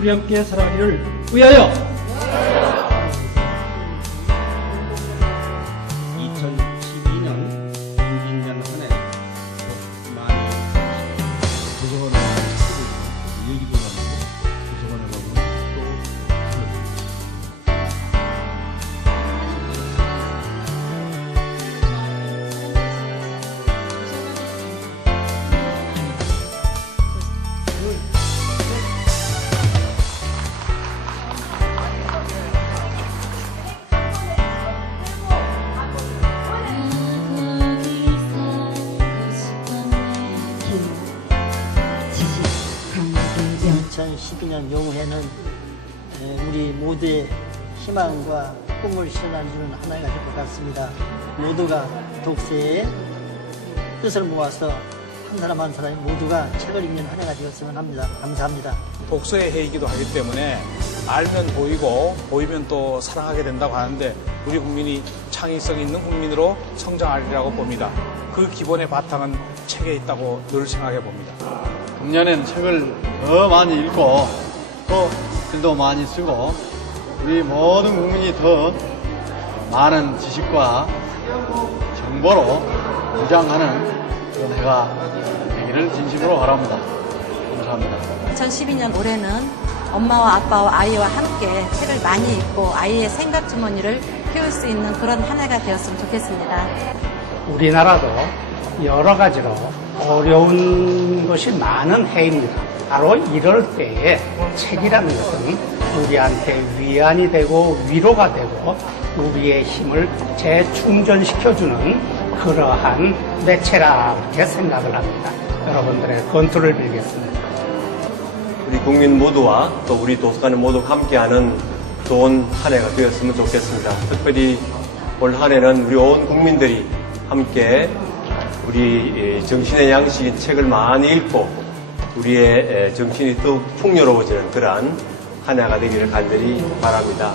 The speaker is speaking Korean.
우리 함께 살아가기를 위하여. 2012년 임진년 한 해 많이 도서관에 얘기도 2012년 용해는 우리 모두의 희망과 꿈을 실현해주는 하나가 될 것 같습니다. 모두가 독서의 뜻을 모아서 한 사람 한 사람이 모두가 책을 읽는 한 해가 되었으면 합니다. 감사합니다. 독서의 해이기도 하기 때문에 알면 보이고 보이면 또 사랑하게 된다고 하는데 우리 국민이 창의성 있는 국민으로 성장하리라고 봅니다. 그 기본의 바탕은 책에 있다고 늘 생각해 봅니다. 금년엔 책을 더 많이 읽고 또 글도 많이 쓰고 우리 모든 국민이 더 많은 지식과 정보로 무장하는 그런 해가 되기를 진심으로 바랍니다. 감사합니다. 2012년 올해는 엄마와 아빠와 아이와 함께 책을 많이 읽고 아이의 생각 주머니를 키울 수 있는 그런 한 해가 되었으면 좋겠습니다. 우리나라도 여러 가지로 어려운 것이 많은 해입니다. 바로 이럴 때에 책이라는 것은 우리한테 위안이 되고 위로가 되고 우리의 힘을 재충전시켜주는 그러한 매체라 그렇게 생각을 합니다. 여러분들의 건투를 빌겠습니다. 우리 국민 모두와 또 우리 도서관 모두 함께하는 좋은 한 해가 되었으면 좋겠습니다. 특별히 올 한 해는 우리 온 국민들이 함께 우리 예, 정신의 양식인 책을 많이 읽고 우리의 예, 정신이 더욱 풍요로워지는 그러한 한 해가 되기를 간절히 바랍니다.